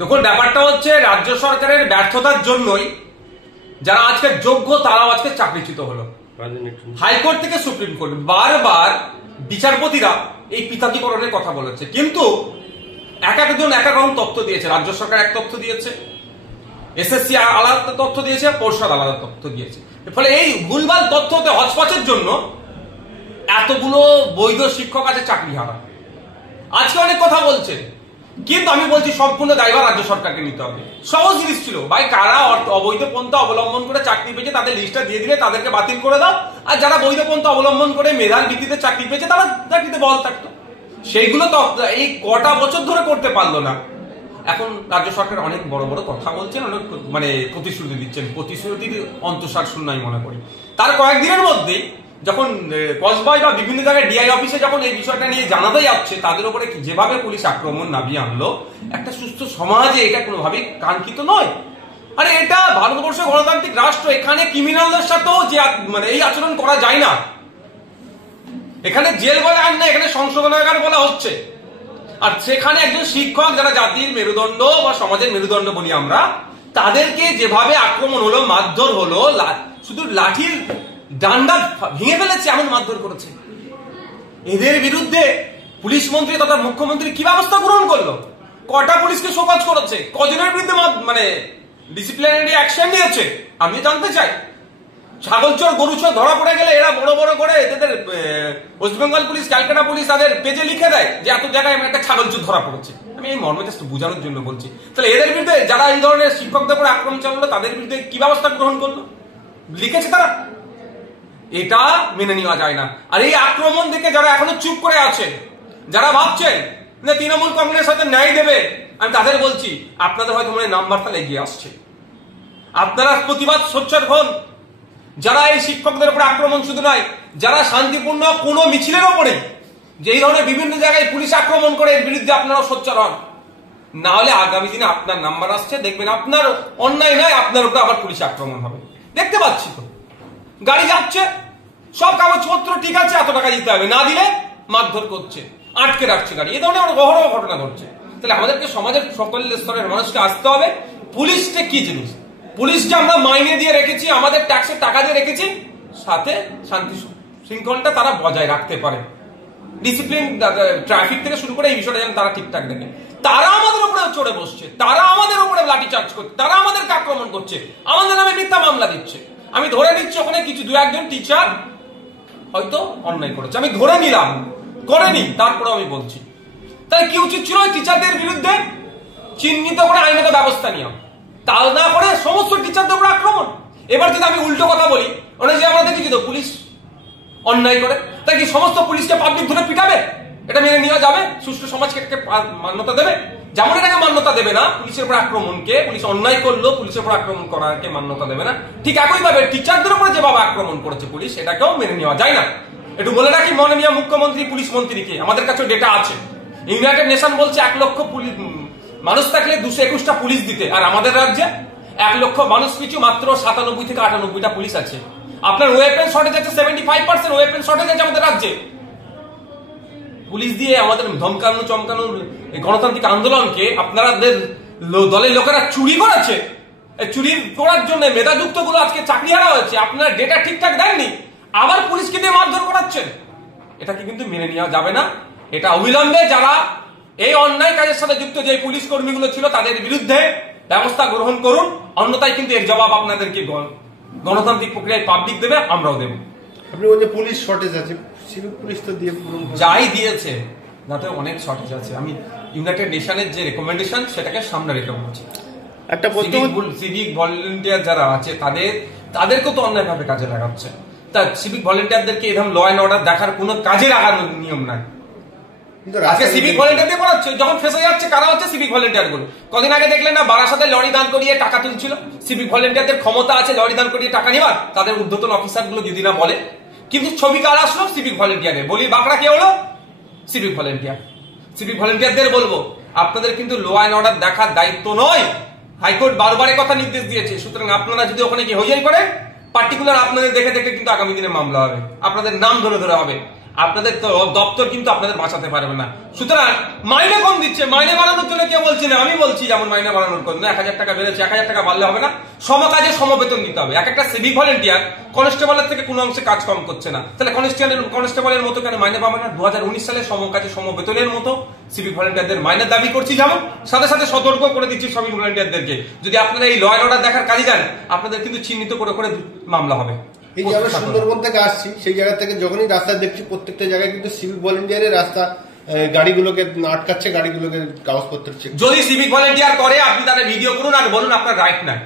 দেখুন, ব্যাপারটা হচ্ছে রাজ্য সরকারের ব্যর্থতার জন্যই যারা আজকে যোগ্য তারাও আজকে চাকরিচ্যুত হলো। হাইকোর্ট থেকে সুপ্রিম কোর্ট বারবার বিচারপতিরা এই পৃথকীকরণের কথা বলেছে, কিন্তু এক একজন এক এক রকম তথ্য দিয়েছে। রাজ্য সরকার এক তথ্য দিয়েছে, এসএসসি আলাদা তথ্য দিয়েছে, পর্ষদ আলাদা তথ্য দিয়েছে। ফলে এই ভুলভাল তথ্যতে হচপচের জন্য এতগুলো বৈধ শিক্ষক আছে চাকরি হারা। আজকে অনেক কথা বলছে, কিন্তু আমি বলছি সম্পূর্ণ দায়ভার রাজ্য সরকারকে নিতে হবে। সহজ জিনিস ছিল ভাই, কারা অবৈধ পন্থা অবলম্বন করে চাকরি পেয়েছে তাদের লিস্টটা দিয়ে দিলে তাদেরকে বাতিল করে দাও, আর যারা বৈধ পন্থা অবলম্বন করে মেধার ভিত্তিতে চাকরি পেয়েছে তারা চাকরিতে বহাল থাকতো। সেইগুলো তো এই কটা বছর ধরে করতে পারলো না। এখন রাজ্য সরকার অনেক বড় বড় কথা বলছেন, অনেক প্রতিশ্রুতি দিচ্ছেন। প্রতিশ্রুতির অন্তঃসার শূন্য আমি মনে করি। তার কয়েকদিনের মধ্যে যখন কসবাই বা বিভিন্ন জায়গায় ডিআই অফিসে যখন এই বিষয়টা নিয়ে জানাতে যাচ্ছে, তাদের উপরে যেভাবে পুলিশ আক্রমণ নামিয়ে আনলো, একটা সুস্থ সমাজে এটা কোনোভাবেই কাঙ্ক্ষিত নয়। আরে এটা ভারতবর্ষ গণতান্ত্রিক রাষ্ট্র, এখানে ক্রিমিনালদের সাথেও যে এই আচরণ করা যায় না। এখানে জেল বলে আর না, এখানে সংশোধনাগার বলা হচ্ছে। আর সেখানে একজন শিক্ষক, যারা জাতির মেরুদণ্ড বা সমাজের মেরুদণ্ড বলি আমরা, তাদেরকে যেভাবে আক্রমণ হলো, মারধর হলো, শুধু লাঠির ডান্ডা ভেঙে ফেলেছে এমন মারধর করেছে। এদের বিরুদ্ধে পুলিশ মন্ত্রী তথা মুখ্যমন্ত্রী কি ব্যবস্থা গ্রহণ করলো? কটা পুলিশকে শোকজ করেছে? কজনের বিরুদ্ধে ডিসিপ্লিনারি অ্যাকশন নিয়েছে? আমি জানতে চাই। ছাগল চোর গরু চোর ধরা পড়ে গেলে এরা বড় বড় করে এদের West Bengal police, Calcutta police তাদের পেজে লিখে দেয় যে এত জায়গায় একটা ছাগল চোর ধরা পড়েছে। আমি এই মর্মে জাস্ট বোঝানোর জন্য বলছি। তাহলে এদের বিরুদ্ধে যারা এই ধরনের শিক্ষকদের উপর আক্রমণ চালালো, তাদের বিরুদ্ধে কি ব্যবস্থা গ্রহণ করলো? লিখেছে তারা? এটা মেনে নেওয়া যায় না। আর এই আক্রমণ থেকে যারা এখনো চুপ করে আছেন, যারা ভাবছেন যে তৃণমূল কংগ্রেস হয়তো ন্যায় দেবে, আমি তাদের বলছি আপনাদের হয়তো মনে নাম্বার তাহলে এগিয়ে আসছে। আপনারা প্রতিবাদ সোচ্চার হন। যারা এই শিক্ষকদের উপরে আক্রমণ শুধু নয়, যারা শান্তিপূর্ণ কোনো মিছিলের ওপরে যে এই ধরনের বিভিন্ন জায়গায় পুলিশ আক্রমণ করে, এর বিরুদ্ধে আপনারাও সোচ্চার হন। না হলে আগামী দিনে আপনার নাম্বার আসছে, দেখবেন আপনার অন্যায় নয়, আপনার উপরে আবার পুলিশ আক্রমণ হবে। দেখতে পাচ্ছি তো, গাড়ি যাচ্ছে, সব কাগজপত্র ঠিক আছে, এত টাকা দিতে হবে, না দিলে মারধর করছে, আটকে রাখছে গাড়ি। এই ধরনের অহরহ ঘটনা ঘটছে। তাহলে আমাদেরকে সমাজের সকল স্তরের মানুষকে আসতে হবে, পুলিশটা কি জিনিস। পুলিশকে আমরা মাইনে দিয়ে রেখেছি, আমাদের ট্যাক্সের টাকা দিয়ে রেখেছি, সাথে শান্তি শৃঙ্খলটা তারা বজায় রাখতে পারে। ডিসিপ্লিন, ট্রাফিক থেকে শুরু করে এই বিষয়টা যেন তারা ঠিকঠাক দেখে। তারা আমাদের উপরে চড়ে বসছে, তারা আমাদের উপরে লাঠি চার্জ করছে, তারা আমাদেরকে আক্রমণ করছে, আমাদের নামে মিথ্যা মামলা দিচ্ছে। আমি ধরে নিচ্ছি ওখানে কিছু দু একজন টিচার হয়তো অন্যায় করেছে, আমি ধরে নিলাম, করেনি, তারপরে আমি বলছি তাহলে কি উচিত ছিল? টিচারদের বিরুদ্ধে চিহ্নিত করে আইনত ব্যবস্থা নিয়ম, তা না করে সমস্ত টিচারদের উপর আক্রমণ। এবার যদি আমি উল্টো কথা বলি, ওরা যে আমরা দেখেছি তো পুলিশ অন্যায় করে, তাই কি সমস্ত পুলিশকে পাবলিক ধরে পিটাবে? এটা মেনে নেওয়া যাবে? সুষ্ঠু সমাজকে মান্যতা দেবে? যেমন এটাকে মান্যতা দেবে না পুলিশের উপর আক্রমণকে, পুলিশ অন্যায় করলো পুলিশের উপর আক্রমণ করাকে মান্যতা দেবে না, ঠিক একইভাবে টিচারদের উপরে যেভাবে আক্রমণ করেছে পুলিশ, এটাকেও মেনে নেওয়া যায় না। একটু বলে রাখি, মাননীয় মুখ্যমন্ত্রী পুলিশ মন্ত্রীকে, আমাদের কাছে ডেটা আছে, ইউনাইটেড নেশন বলছে 1 লক্ষ মানুষ থাকলে 221টা পুলিশ দিতে, আর আমাদের রাজ্যে 1 লক্ষ মানুষ পিছু মাত্র 97 থেকে 98টা পুলিশ আছে। আপনার ওয়েপেন শর্টেজ আছে, 75% ওয়েপেন শর্টেজ আছে আমাদের রাজ্যে। পুলিশ দিয়ে আমাদের ধমকানো চমকানো গণতান্ত্রিক আন্দোলনকে আপনাদের দলের লোকেরা চুরি করেছে। চুরি করার জন্য মেধাযুক্ত গুলো আজকে চাকরি হারা হয়েছে, আপনারা ডেটা ঠিকঠাক দেননি, আবার পুলিশকে দিয়ে মারধর করাচ্ছেন। এটাকে কিন্তু মেনে নেওয়া যাবে না। এটা অবিলম্বে যারা এই অন্যায় কাজের সাথে যুক্ত যে পুলিশ কর্মীগুলো ছিল তাদের বিরুদ্ধে ব্যবস্থা গ্রহণ করুন, অন্যথায় কিন্তু এর জবাব আপনাদেরকে গণতান্ত্রিক প্রক্রিয়ায় পাবলিক দেবে, আমরাও দেব। আপনি বলছেন পুলিশ শর্টেজ আছে, সিভিক পুলিশ তো দিয়ে যাই দিয়েছে, তাতে অনেক শর্টেজ আছে। আমি ইউনাইটেড নেশনের যে রেকমেন্ডেশন সেটাকে সামনে রেখে বলছি। একটা সিভিক ভলেন্টিয়ার যারা আছে তাদেরকেও তো অন্যায়ভাবে কাজে লাগাচ্ছে। তা সিভিক ভলেন্টিয়ারদেরকে এরকম ল অ্যান্ড অর্ডার দেখার কোনো কাজে লাগানোর নিয়ম নাই। সিভিক ভলেন্টিয়ার দিয়ে পড়াচ্ছে, যখন ফেসে যাচ্ছে কারা হচ্ছে সিভিক ভলেন্টিয়ার গুলো। কদিন আগে দেখলেন না, বারাসাতে লরি দান করিয়ে টাকা তুলছিল। সিভিক ভলেন্টিয়ারদের ক্ষমতা আছে লরি দান করিয়ে টাকা নেওয়ার, তাদের ঊর্ধ্বতন অফিসার গুলো যদি না বলে। কিন্তু ছবি কার আসলো? সিভিক ভলেন্টিয়ারে। বলি বাঁকড়া কে হলো? Civic volunteer. সিভিক ভলেন্টিয়ারদের বলবো, আপনাদের কিন্তু ল অ্যান্ড অর্ডার দেখার দায়িত্ব নয়। হাইকোর্ট বারবার কথা নির্দেশ দিয়েছে। সুতরাং আপনারা যদি ওখানে কি হইয়াই করে, পার্টিকুলার আপনাদের দেখে দেখে কিন্তু আগামী দিনে মামলা হবে, আপনাদের নাম ধরে ধরে হবে। আপনাদের তো দপ্তর কিন্তু আপনাদের বাঁচাতে পারবে না। সুতরাং মাইনে কম দিচ্ছে, মাইনে বাড়ানোর জন্য কেউ বলছে না, আমি বলছি যেমন মাইনে বাড়ানোর জন্য 1000 টাকা বেড়েছে, 1000 টাকা বাড়লে হবে না, সমকাজে সমবেতন দিতে হবে। একটা সিভিক ভলেন্টিয়ার কনস্টেবলের থেকে কোনো অংশে কাজ কম করছে না, তাহলে কনস্টেবলের মতো কেন মাইনে পাবে না? 2019 সালে সমকাজে সমবেতনের মতো সিভিক ভলেন্টিয়ারদের মাইনে দাবি করছি, যেমন সাথে সাথে সতর্ক করে দিচ্ছি সিভিক ভলেন্টিয়ারদেরকে, যদি আপনারা এই ল অ্যান্ড অর্ডার দেখার কাজে যান, আপনাদের কিন্তু চিহ্নিত করে করে মামলা হবে। এই যে আমরা সুন্দরবন থেকে আসছি, সেই জায়গা থেকে যখনই রাস্তা দেখছি প্রত্যেকটা জায়গায় কিন্তু সিভিক ভলেন্টিয়ারের রাস্তা গাড়িগুলোকে আটকাচ্ছে, গাড়িগুলোকে কাগজপত্র চেক। যদি সিভিক ভলেন্টিয়ার করে আপনি তাদের ভিডিও করুন আর বলুন আপনার রাইট নাই,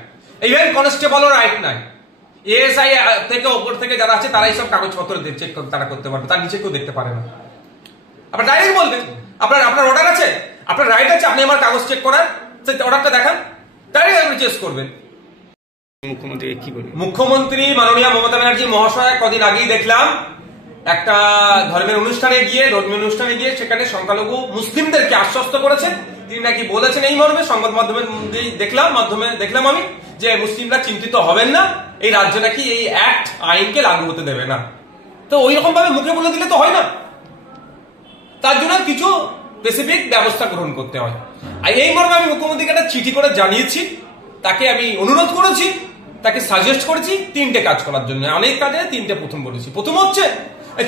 ইভেন কনস্টেবলও রাইট নাই, এএসআই থেকে ওপর থেকে যারা আছে তারা এইসব কাগজপত্র চেক তারা করতে পারবে, তার নিচে কেউ দেখতে পারে না। আপনার ডাইরেক্ট বলবেন আপনার অর্ডার আছে, আপনার রাইট আছে, আপনি আমার কাগজ চেক করার, সেই অর্ডারটা দেখান, ডাইরেক্ট আপনি চেক করবেন। মুখ্যমন্ত্রী কি বলবেন? মুখ্যমন্ত্রী মাননীয় মমতা ব্যানার্জি মহাশয় কদিন আগেই দেখলাম একটা ধর্মীয় অনুষ্ঠানে গিয়ে সেখানে সংখ্যালঘু মুসলিমদেরকে আশ্বস্ত করেছেন। তিনি নাকি বলেছেন এই মর্মে, সংবাদ মাধ্যমে দেখলাম আমি, যে মুসলিমরা চিন্তিত হবেন না, এই রাজ্য নাকি এই অ্যাক্ট আইনকে লাগু হতে দেবে না। তো ওই রকম ভাবে মুখে বলে দিলে তো হয় না, তার জন্য কিছু স্পেসিফিক ব্যবস্থা গ্রহণ করতে হয়। আর এই মর্মে আমি মুখ্যমন্ত্রীকে একটা চিঠি করে জানিয়েছি, তাকে আমি অনুরোধ করেছি, তাকে সাজেস্ট করেছি 3টে কাজ করার জন্য। অনেক কাজে 3টে প্রথম বলেছি। প্রথম হচ্ছে,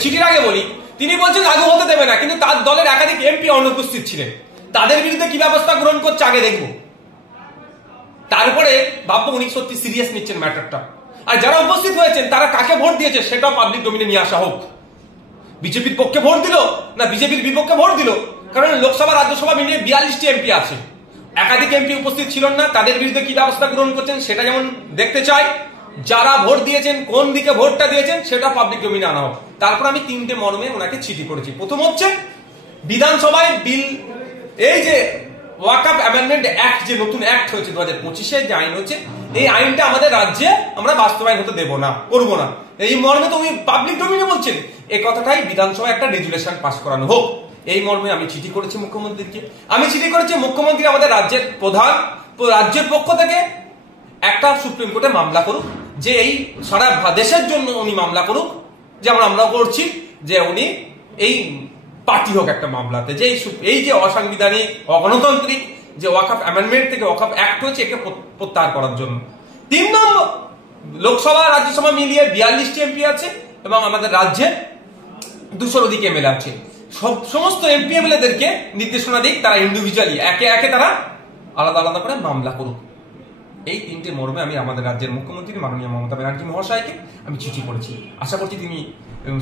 চিঠির আগে বলি, তিনি বলছেন লাগু হতে দেবে না, কিন্তু তার দলের একাধিক এমপি অনুপস্থিত ছিলেন, তাদের বিরুদ্ধে কি ব্যবস্থা গ্রহণ করছে আগে দেখবো, তারপরে ভাববো উনি সত্যি সিরিয়াস নিচ্ছেন ম্যাটারটা। আর যারা উপস্থিত হয়েছেন তারা কাকে ভোট দিয়েছে সেটাও পাবলিক ডোমিনে নিয়ে আসা হোক। বিজেপির পক্ষে ভোট দিল না বিজেপির বিপক্ষে ভোট দিল, কারণ লোকসভা রাজ্যসভা মিলিয়ে 42টি এমপি আছে, একাধিক এমপি উপস্থিত ছিল না, তাদের বিরুদ্ধে কি ব্যবস্থা গ্রহণ করছেন সেটা যেমন দেখতে চাই, যারা ভোট দিয়েছেন কোন দিকে ভোটটা দিয়েছেন সেটা পাবলিক ডোমিনে আনা হোক। তারপর আমি 3টে মর্মে ওনাকে চিঠি করেছি। প্রথম হচ্ছে বিধানসভায় বিল, এই যে ওয়াকফ অ্যামেন্ডমেন্ট অ্যাক্ট, যে নতুন অ্যাক্ট হয়েছে 2025-এ যে আইন হচ্ছে, এই আইনটা আমাদের রাজ্যে আমরা বাস্তবায়ন হতে দেব না, করব না, এই মর্মে তো উনি পাবলিক ডোমিনে বলছেন, এই কথাটাই বিধানসভায় একটা রেজুলেশন পাস করানো হোক, এই মর্মে আমি চিঠি করেছি মুখ্যমন্ত্রীকে। আমি চিঠি করেছি মুখ্যমন্ত্রী আমাদের রাজ্যের প্রধান, রাজ্যের পক্ষ থেকে একটা সুপ্রিম কোর্টে মামলা করুক, যে এই সারা দেশের জন্য উনি মামলা করুক, যেমন আমরা করছি, যে উনি এই পার্টি হোক একটা মামলাতে, যে এই যে অসাংবিধানিক অগণতান্ত্রিক যে ওয়াকফ অ্যামেন্ডমেন্ট থেকে ওয়াকফ অ্যাক্ট হয়েছে একে প্রত্যাহার করার জন্য। 3 নম্বর, লোকসভা রাজ্যসভা মিলিয়ে 42টি এমপি আছে এবং আমাদের রাজ্যে 200-র অধিক এমএলএ আছে, সমস্ত এমপি এমএলএদেরকে নির্দেশনা দিক, তারা ইন্ডিভিজুয়ালি একে একে তারা আলাদা আলাদা করে মামলা করুক। এই 3টে মর্মে আমি আমাদের রাজ্যের মুখ্যমন্ত্রী মাননীয় মমতা ব্যানার্জি মহাশয়কে আমি চিঠি করেছি। আশা করছি তিনি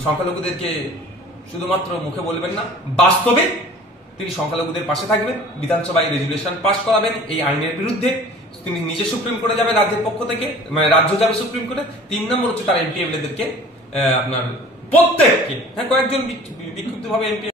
সংখ্যালঘুদেরকে শুধুমাত্র মুখে বলবেন না, বাস্তবে তিনি সংখ্যালঘুদের পাশে থাকবেন, বিধানসভায় রেজুলেশন পাস করাবেন এই আইনের বিরুদ্ধে, তিনি নিজে সুপ্রিম কোর্টে যাবেন রাজ্যের পক্ষ থেকে, মানে রাজ্য যাবে সুপ্রিম কোর্টে। 3 নম্বর হচ্ছে তার এমপি এমএলএদেরকে আপনার প্রত্যেককে, হ্যাঁ কয়েকজন বিক্ষুব্ধ ভাবে এমপি